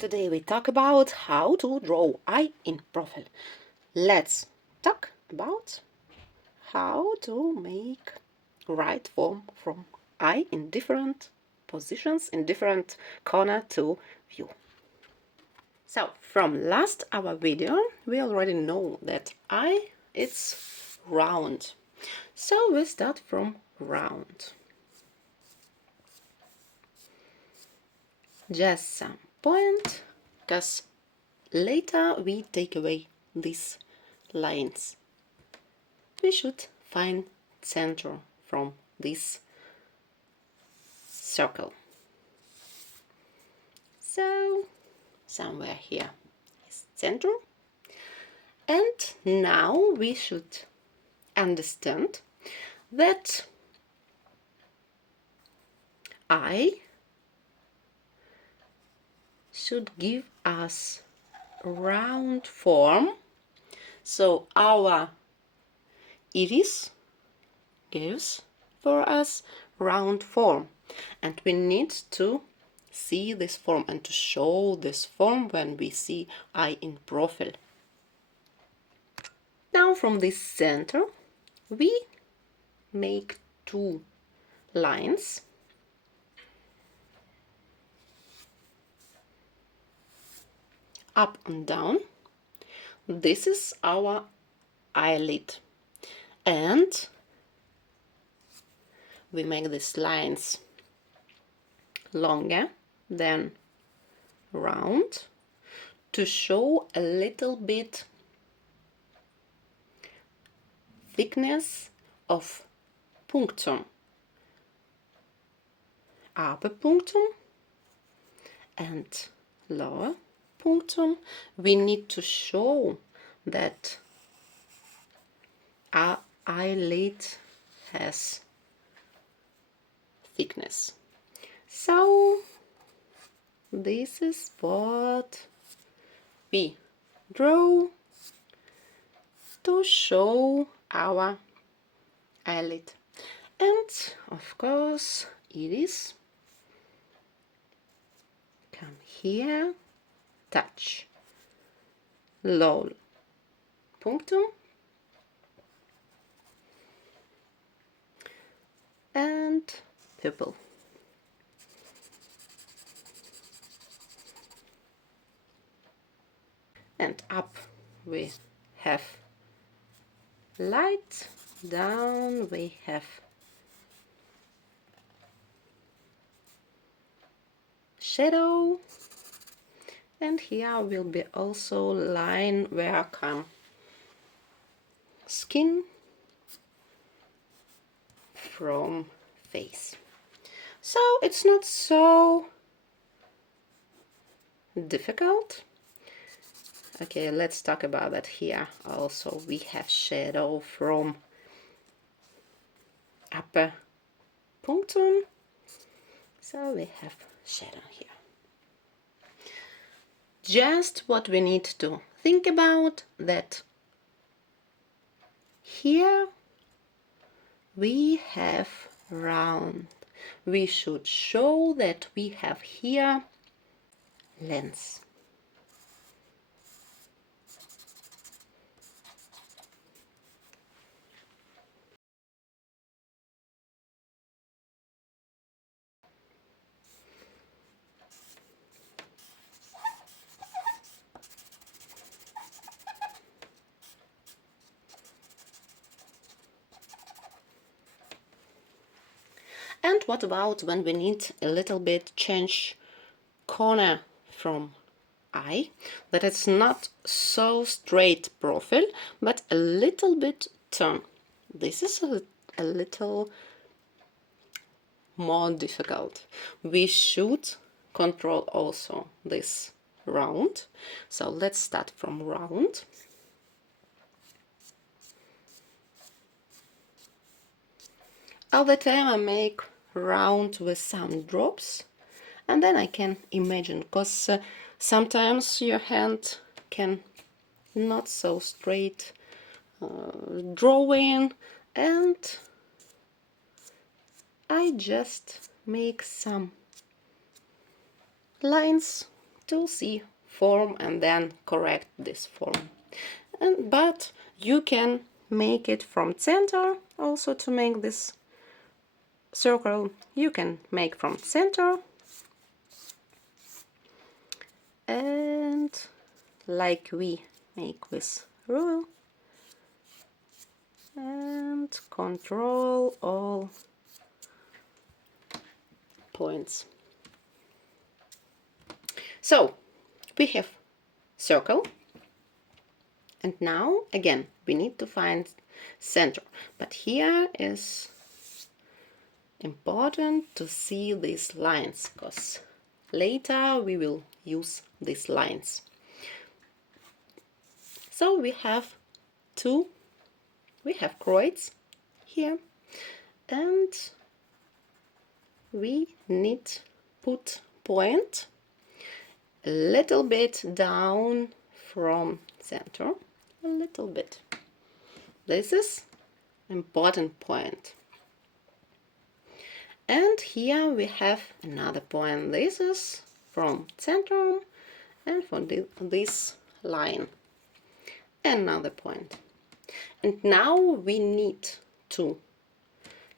today we talk about how to draw eye in profile. Let's talk about how to make right form from eye in different positions, in different corner to view. So from last our video we already know that eye it's round. So we start from round. Just some point, because later we take away these lines. We should find center from this circle. So somewhere here is center. And now we should understand that eye should give us round form. So our iris gives for us round form, and we need to see this form and to show this form when we see eye in profile. Now from this center we make two lines. Up and down. This is our eyelid, and we make these lines longer than round to show a little bit thickness of punctum, upper punctum and lower punctum. We need to show that our eyelid has thickness. So this is what we draw to show our eyelid. And of course iris come here, touch lower punctum and pupil. And up we have light, down we have shadow, and here will be also line where come skin from face. So it's not so difficult. Okay, let's talk about that here. Also we have shadow from upper punctum, so we have shadow here. Just what we need to think about, that here we have round. We should show that we have here lens. And what about when we need a little bit change corner from eye, that it's not so straight profile but a little bit turn? This is a little more difficult. We should control also this round. So let's start from round. All the time I make round with some drops, and then I can imagine, because sometimes your hand can not so straight drawing, and I just make some lines to see form and then correct this form. But you can make it from center also to make this circle. You can make from center and like we make with rule and control all points. So we have circle, and now again we need to find center, but here is important to see these lines because later we will use these lines. So we have creates here, and we need put point a little bit down from center, a little bit. This is important point. And here we have another point. This is from center and for this line another point. And now we need to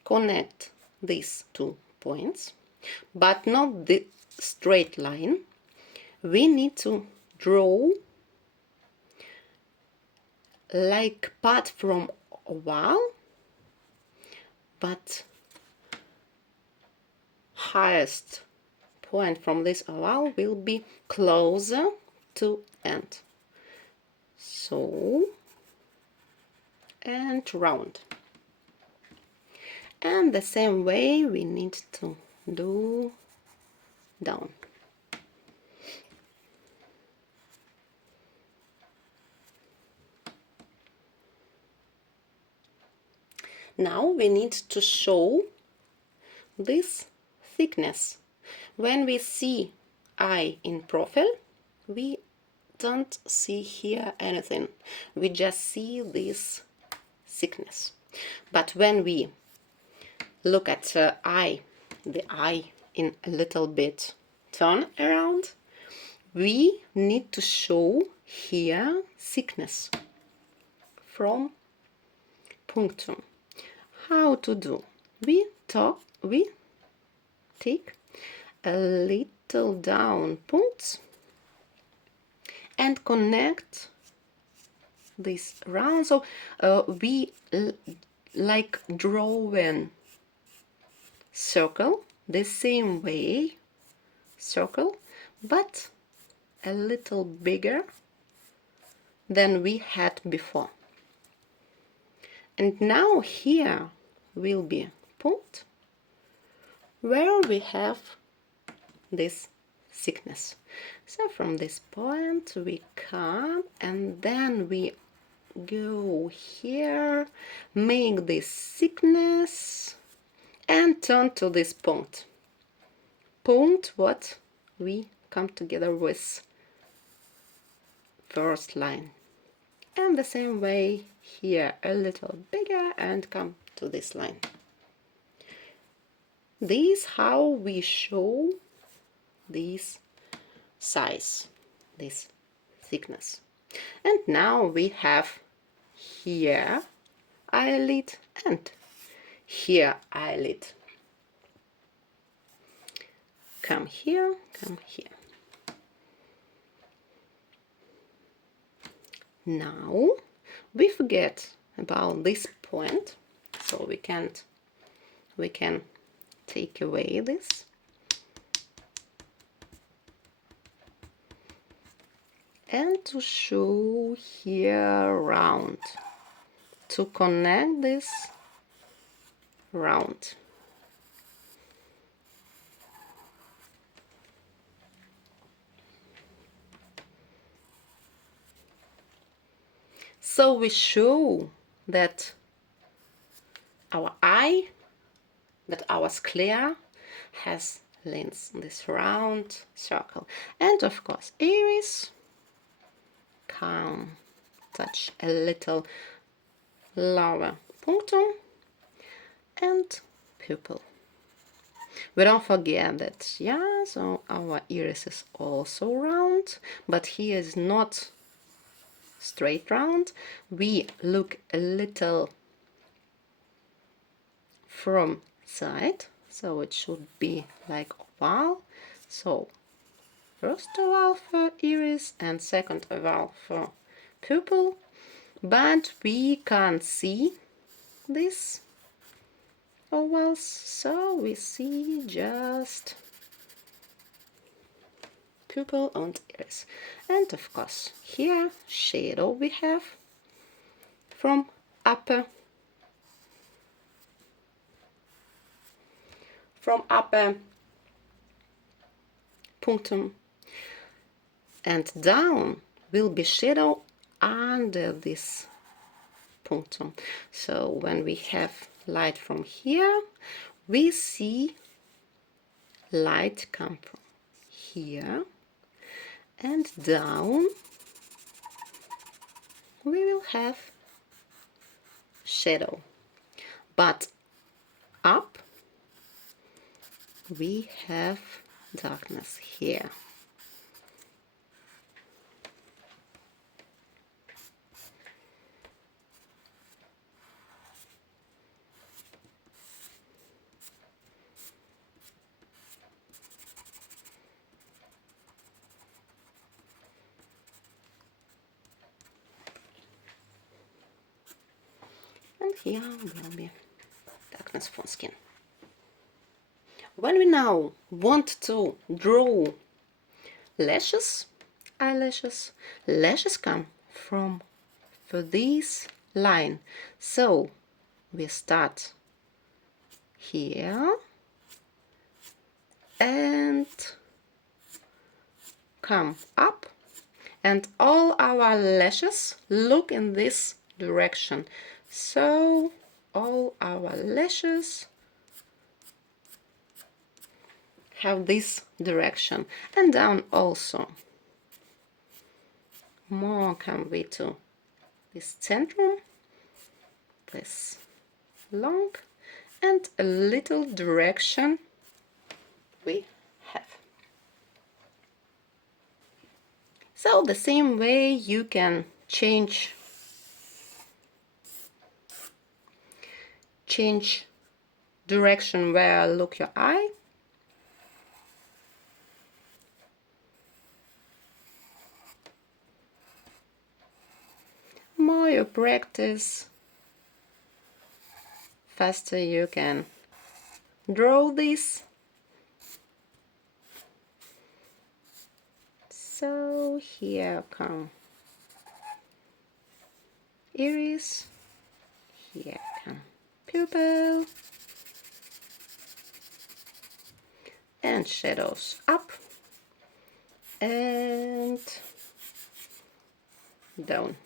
connect these 2 points, but not the straight line. We need to draw like part from oval, but highest point from this oval will be closer to end. So, and round. And the same way we need to do down. Now we need to show this thickness. When we see eye in profile, we don't see here anything. We just see this thickness. But when we look at the eye in a little bit turn around, we need to show here thickness from punctum. How to do? We take a little down points and connect this round. So we like drawing circle the same way, circle, but a little bigger than we had before. And now here will be point where we have this thickness. So from this point we come and then we go here, make this thickness and turn to this point. Point what we come together with first line. And the same way here a little bigger and come to this line. This how we show this size, this thickness. And now we have here eyelid and here eyelid. Come here, come here. Now we forget about this point, so we can take away this. And to show here round, to connect this round. So we show that our eye, that our sclera has lens, this round circle. And of course iris, come touch a little lower punctum and pupil. We don't forget that, yeah, so our iris is also round, but here is not straight round. We look a little from side, so it should be like oval. So first oval for iris and second oval for pupil, but we can't see this ovals, so we see just pupil and iris. And of course here shadow we have from upper punctum, and down will be shadow under this punctum. So when we have light from here, we see light come from here, and down we will have shadow, but up we have darkness here. And here will be darkness for skin. When we now want to draw lashes, eyelashes, lashes come from this line. So we start here and come up, and all our lashes look in this direction. So all our lashes have this direction, and down also. More come we to this centrum, this long, and a little direction we have. So the same way you can change direction where look your eye. More you practice, faster you can draw this. So here come iris, here come pupil, and shadows up and down.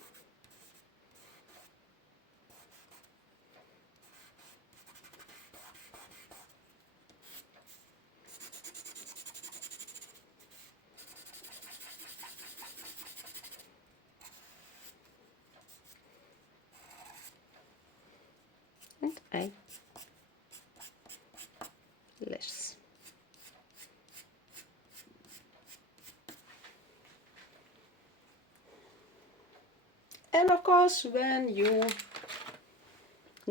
And eyelashes. And of course, when you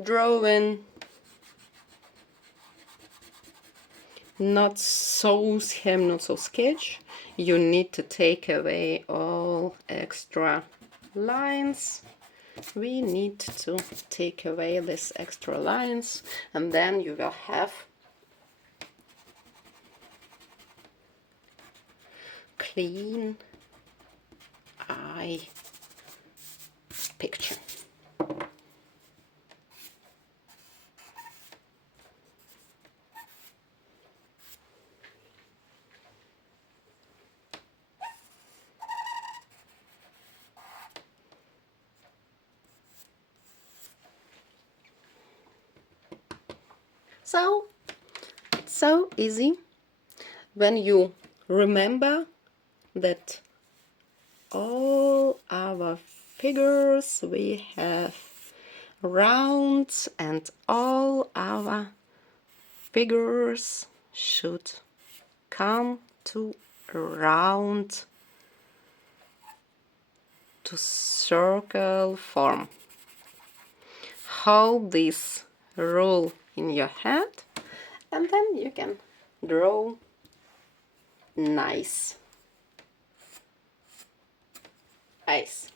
draw in not so scheme, not so sketch, you need to take away all extra lines. We need to take away these extra lines, and then you will have clean eye picture. So it's so easy when you remember that all our figures we have rounds, and all our figures should come to round to circle form. Hold this rule in your head, and then you can draw nice eyes.